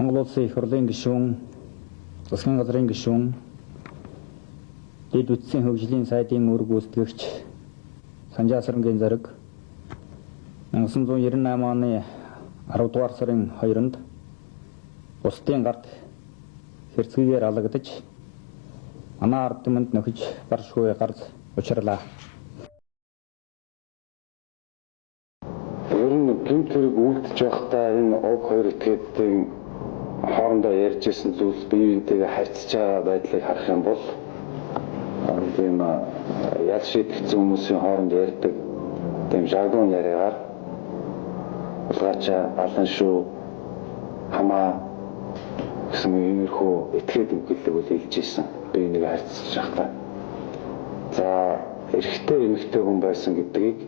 Монгол Улсын их хурлын гишүүн, засгийн газрын гишүүн, дэд үтсийн хөгжлийн сайдын үүрэг гүйцэтгэгч Санжаасрангийн зэрэг 1998 оны 10 дугаар сарын 2-нд бусдын гарт хэрцгийгээр алагдаж манай ард түмэнд нөхөж баршгүй гарч учрлаа. Ер нь гэмт хэрэг үлдэж байхдаа энэ ог хоёр этгээдийн хоорондоо ярьж ирсэн зүйл биеийнтэйгээ харьцаж байгаа байдлыг харах юм бол тийм ял шийдэгцэн хүмүүсийн хооронд ярьдаг тийм жаргон яриагаар улгаачаа балан шүү хамаа гэсэн иймэрхүү этгээд үгэлэг үл хэлж ирсэн биенийг харьцаж байхдаа. За эрэгтэй эмэгтэй хүн байсан гэдгийг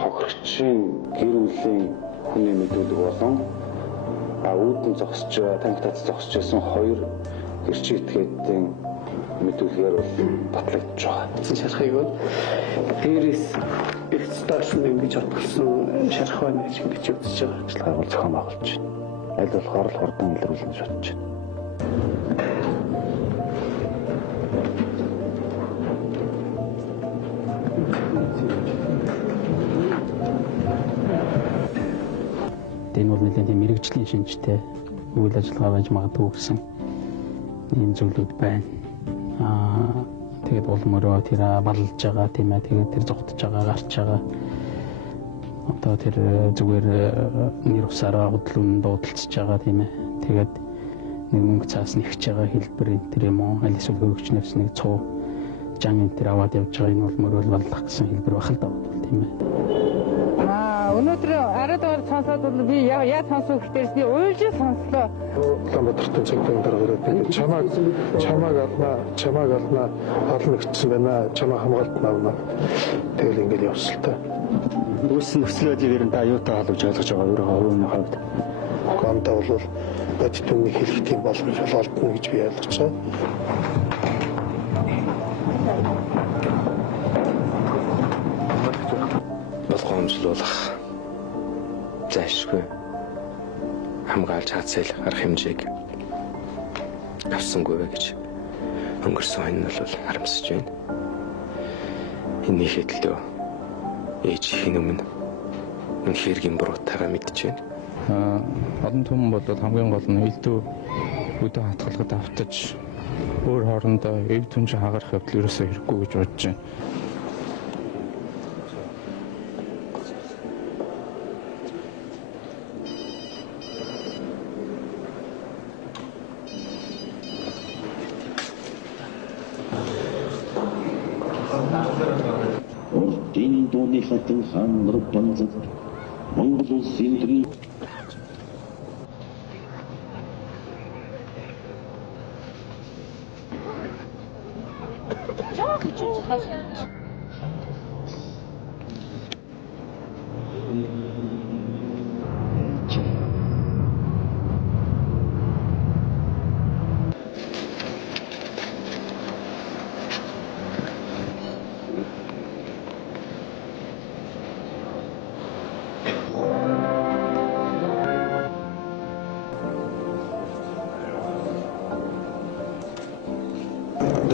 хохирогчийн гэр бүлийн хүний мэдүүлэг болон үүдэн зогсож байгаа, танхи тац зогсож байсан хоёр гэрчийн этгээдийн мэдүүлгээр бол батлагдж байгаа. Шархыг бол дээрээс их сташн ингэж отголсон шарх байна гэж үзэж байгаа. Ажиллагааг бол зохион байгуулж байна. Аль болохоор л хурдан илрүүлнэ гэж бодож байна. Энэ бол нэлээд мэрэгжлийн шинжтэй үйл ажиллагаа байж магадгүй гэсэн ийм зүйлүүд байна. Тэгээд улмөрөө тэр баллж байгаа тийм ээ. Тэгээд тэр зогтож байгаа, гарч байгаа. Одоо тэр зүгээр нэр усаараа хөдлөн дуудалцж байгаа тийм ээ. Тэгээд нэг мөнгө цаас нэгж байгаа хэлбэр энэ тэр юм уу? Аль эсвэл хөрөгчнөөс нэг цуу жан энэ тэр аваад явж байгаа энэ улмөрөө баллах гэсэн хэлбэр бахал даа тийм ээ. Өнөөдөр арад орж сонсоод бол би яа сонсох гэхээс би уйлж сонслоо. Улаанбаатарт цогцолтын дараагаар тэгээд чамааг ална олон өгсөн байна. Чамаа хамгаалт авна. Тэгэл ингээд явсалтай. Үүссэн нөхцөл байдлыг ер нь та юутай халууж ойлгож байгаа өөрөө өөрийн хувьд. Гомдоо бол бод түмний хэлэх тийм боломж олдно гэж би ойлгож байгаа. Болгоомжлуулах зайлшгүй хамгаалж хацал арга хэмжээг авсангүй вэ гэж өнгөрсөн хойно бол харамсаж байна. Энэ хэдэлдөө ээж хин өмнө үнэхээр гимбруутайгаа мэдж байна. Олон түмэн бодвол хамгийн гол нь элдв өдөө хатгалгад автаж өөр хоорондоо эв түнж хагарах явдал ерөөсөө хэрэггүй гэж бодож байна. Ордын дууны хатан хаан нар банзад Монгол улсын төрийн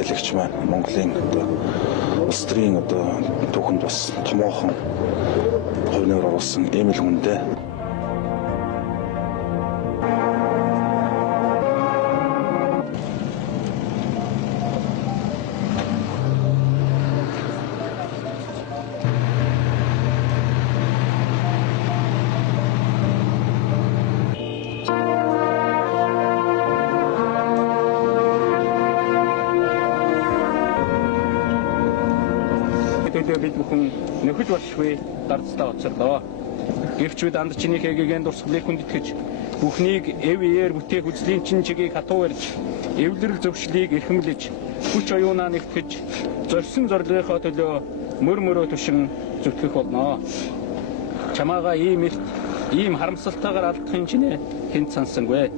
Дэлгч маань Монголын улс төрийн түүхэнд бас томоохон хувь нэмэр оруулсан ийм л хүндээ. Бид бүхэн нөхөж болшгүй дардстаа оцорлоо. Гэвч бид анд чиний хэгээгэн дурсгалыг хүндэтгэж бүхнийг эв иээр бүтээх үзлийн чин чигийг хатуу барьж эвлэрэл зөвшлийг эрхэмлэж хүч оюунаа нэгтгэж зорьсон зорилгынхоо төлөө мөр мөрөө түшин зүтгэх болно. Чамаага ийм эрт ийм харамсалтайгаар алдахын чинээ хэн сансангүй.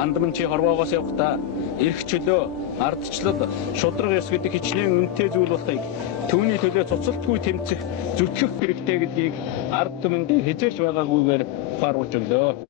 Андман чи хорвоогоос явахдаа эрх чөлөө ардчлал шудраг ёс гэдэг хичнээн үнэтэй зүйл болохыг түүний төлөө цуцалтгүй тэмцэх зүтгэх хэрэгтэй гэдгийг ард түмэнд хязгаарч байгаагүйгээр ухааруулж өглөө.